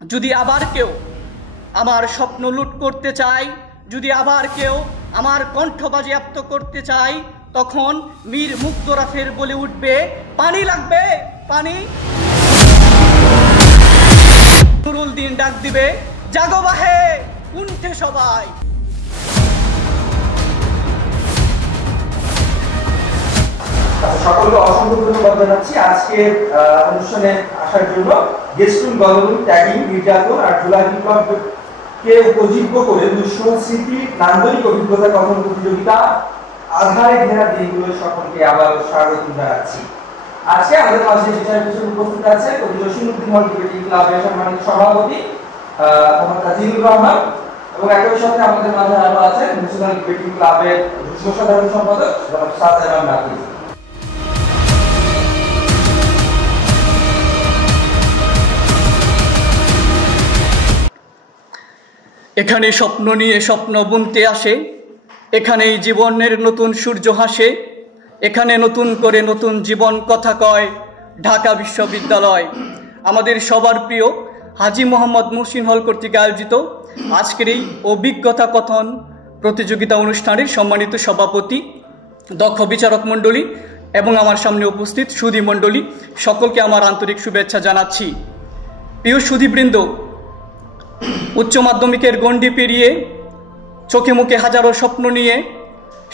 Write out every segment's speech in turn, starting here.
যদি আবার কেউ আমার স্বপ্ন লুট করতে চায়, যদি আবার কেউ আমার কণ্ঠ বাজেয়াপ্ত করতে চায়, তখন মীর মুগ্ধরা ফের বলে উঠবে, পানি লাগবে পানি। নুরুল দিন ডাক দিবে, জাগো বাহে উঠে সবাই। সকলকে অসংখ্য ধন্যবাদ জানাচ্ছি আজকের অনুষ্ঠানে আসার জন্য। গেস্টুন গণরুম, ট্যাগিং, নির্যাতন আর জুলাই বিপ্লবকে উপজীব্য করে দুঃসহ স্মৃতি, নান্দনিক অভিজ্ঞতা কথন প্রতিযোগিতা আধারে ঘেরা দিনগুলো সকলকে আবার স্বাগত জানাচ্ছি। আজকে আমাদের মাঝে বিচার পিছনে উপস্থিত আছে কবি জসিমউদ্দিন হল ডিবেটিং ক্লাবের সম্মানিত সভাপতি মোহাম্মদ তাজিদুর রহমান, এবং একই সাথে আমাদের মাঝে আরো আছেন ন্যাশনাল ডিবেটিং ক্লাবের যুগ্ম সাধারণ সম্পাদক জনাব শাহজাহান নাফিস। এখানে স্বপ্ন নিয়ে স্বপ্ন বুনতে আসে, এখানেই জীবনের নতুন সূর্য হাসে, এখানে নতুন করে নতুন জীবন কথা কয় ঢাকা বিশ্ববিদ্যালয়। আমাদের সবার প্রিয় হাজী মোহাম্মদ মুহসিন হল কর্তৃক আয়োজিত আজকের এই অভিজ্ঞতা কথন প্রতিযোগিতা অনুষ্ঠানের সম্মানিত সভাপতি, দক্ষ বিচারক মণ্ডলী এবং আমার সামনে উপস্থিত সুধী মণ্ডলী, সকলকে আমার আন্তরিক শুভেচ্ছা জানাচ্ছি। প্রিয় সুধীবৃন্দ, উচ্চ মাধ্যমিকের গণ্ডি পেরিয়ে চোখে মুখে হাজারো স্বপ্ন নিয়ে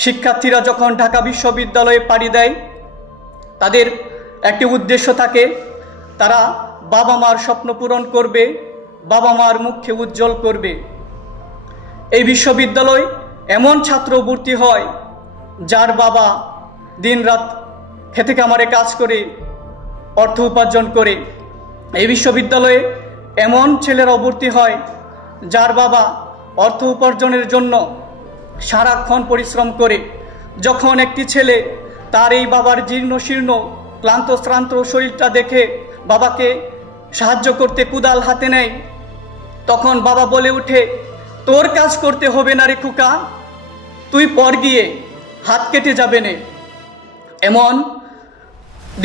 শিক্ষার্থীরা যখন ঢাকা বিশ্ববিদ্যালয়ে পাড়ি দেয়, তাদের একটি উদ্দেশ্য থাকে, তারা বাবা মার স্বপ্ন পূরণ করবে, বাবা মার মুখকে উজ্জ্বল করবে। এই বিশ্ববিদ্যালয় এমন ছাত্র ভর্তি হয় যার বাবা দিনরাত খেতে খামারে কাজ করে অর্থ উপার্জন করে। এই বিশ্ববিদ্যালয়ে এমন ছেলেরা ভর্তি হয় যার বাবা অর্থ উপার্জনের জন্য সারাক্ষণ পরিশ্রম করে। যখন একটি ছেলে তার এই বাবার জীর্ণ শীর্ণ ক্লান্ত শ্রান্ত শরীরটা দেখে বাবাকে সাহায্য করতে কুদাল হাতে নেয়, তখন বাবা বলে ওঠে, তোর কাজ করতে হবে না রে খোকা, তুই পর গিয়ে হাত কেটে যাবে নে। এমন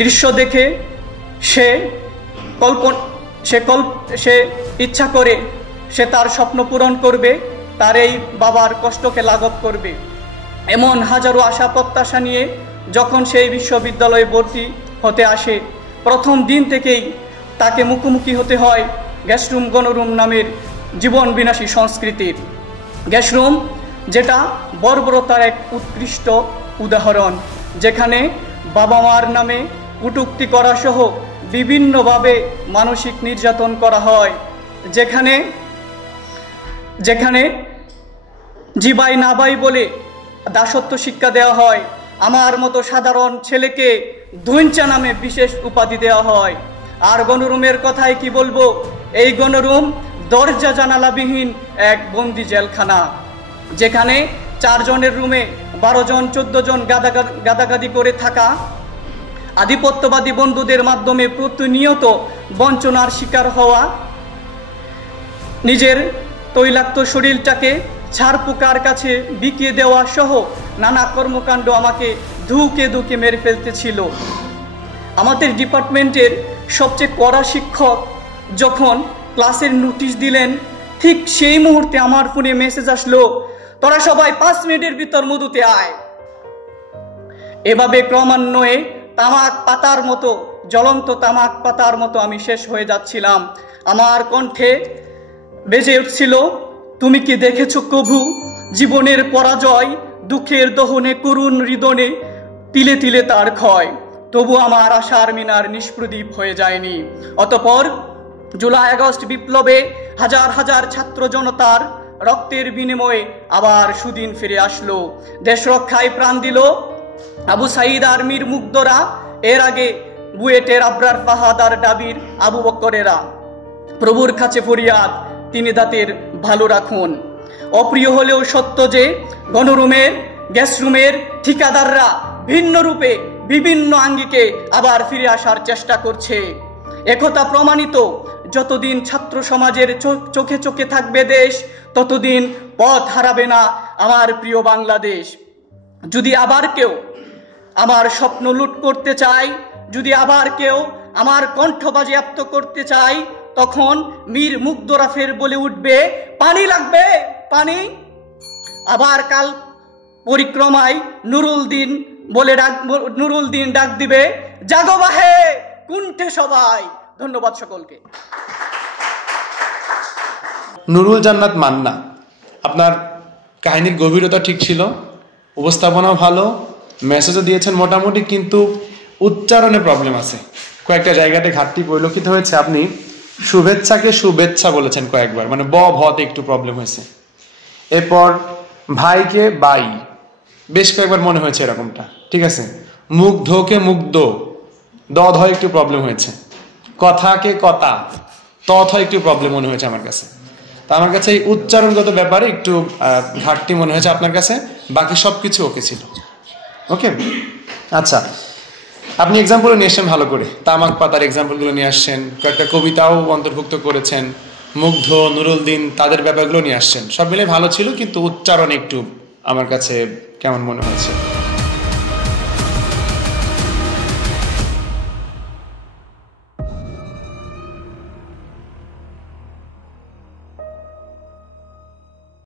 দৃশ্য দেখে সে ইচ্ছা করে সে তার স্বপ্ন পূরণ করবে, তার এই বাবার কষ্টকে লাঘব করবে। এমন হাজারো আশা প্রত্যাশা নিয়ে যখন সেই বিশ্ববিদ্যালয়ে ভর্তি হতে আসে, প্রথম দিন থেকেই তাকে মুখোমুখি হতে হয় গ্যাসরুম গণরুম নামের জীবন বিনাশী সংস্কৃতির। গ্যাসরুম যেটা বর্বরতার এক উৎকৃষ্ট উদাহরণ, যেখানে বাবা মার নামে কটূক্তি করা সহ বিভিন্নভাবে মানসিক নির্যাতন করা হয়, যেখানে জিবাই না বাই বলে দাসত্ব শিক্ষা দেওয়া হয়। আমার মতো সাধারণ ছেলেকে ধৈঞ্চা নামে বিশেষ উপাধি দেওয়া হয়। আর গণরুমের কথাই কি বলবো, এই গণরুম দরজা জানালাবিহীন এক বন্দি জেলখানা, যেখানে 4 জনের রুমে 12 জন 14 জন গাদাগাদি করে থাকা আধিপত্যবাদী বন্ধুদের মাধ্যমে প্রতিনিয়ত বঞ্চনার শিকার হওয়া, নিজের তৈলাক্ত শরীরটাকে ছারপোকার কাছে বিকিয়ে দেওয়া সহ নানা কর্মকাণ্ড আমাকে ধুকে ধুকে মেরে ফেলতেছিল। আমাদের ডিপার্টমেন্টের সবচেয়ে কড়া শিক্ষক যখন ক্লাসের নোটিশ দিলেন, ঠিক সেই মুহূর্তে আমার ফোনে মেসেজ আসলো, তোরা সবাই 5 মিনিটের ভিতর মধুতে আয়। এভাবে ক্রমান্বয়ে তামাক পাতার মতো, জ্বলন্ত তামাক পাতার মতো আমি শেষ হয়ে যাচ্ছিলাম। আমার কণ্ঠে বেজে উঠছিল, তুমি কি দেখেছ কভু জীবনের পরাজয়, দুঃখের দহনে করুণ হৃদনে তিলে তিলে তার ক্ষয়, তবু আমার আশার মিনার নিষ্প্রদীপ হয়ে যায়নি। অতঃপর জুলাই আগস্ট বিপ্লবে হাজার হাজার ছাত্র জনতার রক্তের বিনিময়ে আবার সুদিন ফিরে আসলো। দেশ রক্ষায় প্রাণ দিল আবু সাঈদ আর মীর মুগ্ধরা, এর আগে বুয়েটের আবরার ফাহাদার ডাবির আবু বক্করেরা। প্রভুর কাছে ফরিয়াদ, তিনি দাঁতের ভালো রাখুন। অপ্রিয় হলেও সত্য যে গণরুমের, গ্যাসরুমের ঠিকাদাররা ভিন্ন রূপে বিভিন্ন আঙ্গিকে আবার ফিরে আসার চেষ্টা করছে। একথা প্রমাণিত, যতদিন ছাত্র সমাজের চোখে চোখে থাকবে দেশ, ততদিন পথ হারাবে না আমার প্রিয় বাংলাদেশ। যদি আবার কেউ আমার স্বপ্ন লুট করতে চায়, যদি আবার কেউ আমার কণ্ঠ বাজেয়াপ্ত করতে চায়, তখন মীর মুগ্ধরা ফের বলে উঠবে, পানি লাগবে, পানি। আবার কাল পরিক্রমায় নুরুল দিন ডাক দিবে, জাগো বাহে কুণ্ঠে সবাই। ধন্যবাদ সকলকে। নুরুল জান্নাত মান্না, আপনার কাহিনীর গভীরতা ঠিক ছিল, উপস্থাপনাও ভালো, মেসেজও দিয়েছেন মোটামুটি, কিন্তু উচ্চারণে প্রবলেম আছে, কয়েকটা জায়গাতে ঘাটতি পরিলক্ষিত হয়েছে। আপনি শুভেচ্ছাকে শুভেচ্ছা বলেছেন কয়েকবার, মানে ভতে একটু প্রবলেম হয়েছে। এরপর ভাইকে বাই, বেশ কয়েকবার মনে হয়েছে এরকমটা, ঠিক আছে। মুগ্ধকে মুগ্ধ, দধ একটু প্রবলেম হয়েছে। কথাকে কথা, তথ একটু প্রবলেম মনে হয়েছে আমার কাছে। তো আমার কাছে এই উচ্চারণগত ব্যাপারে একটু ঘাটতি মনে হয়েছে আপনার কাছে, বাকি সব কিছু ওকে ছিল। ওকে, আচ্ছা, আপনি এক্সাম্পল নিয়ে আসছেন ভালো করে, তামাক পাতার এক্সাম্পলগুলো নিয়ে আসছেন, কয়েকটা কবিতাও অন্তর্ভুক্ত করেছেন, মুগ্ধ, নুরুল দিন, তাদের ব্যাপারগুলো নিয়ে আসছেন, সব মিলে ভালো ছিল, কিন্তু উচ্চারণ একটু আমার কাছে কেমন মনে হয়েছে।